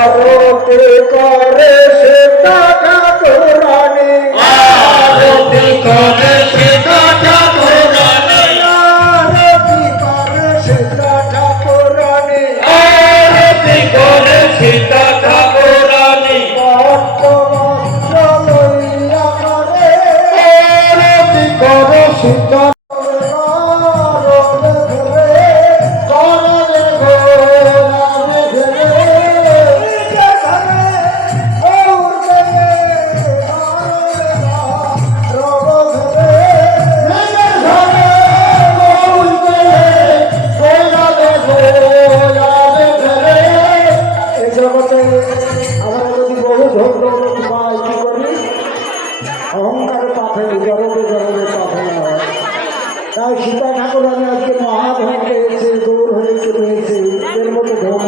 আরতি করে সীতা ঠাকুরানী, আরতি করে সীতা ঠাকুরানী, আরতি করে সীতা ঠাকুরানী, আরতি করে সীতা ঠাকুরানী, ভক্তবৎস লইয়া করে আরতি করে সীতা অহংকারে পাঠে জড়বে জড়বে পাঠে না হয়। তাই সীতা ঠাকুরানী আজকে মহাধন পেয়েছে, গৌর হয়েছে পেয়েছে, এর মতো ধন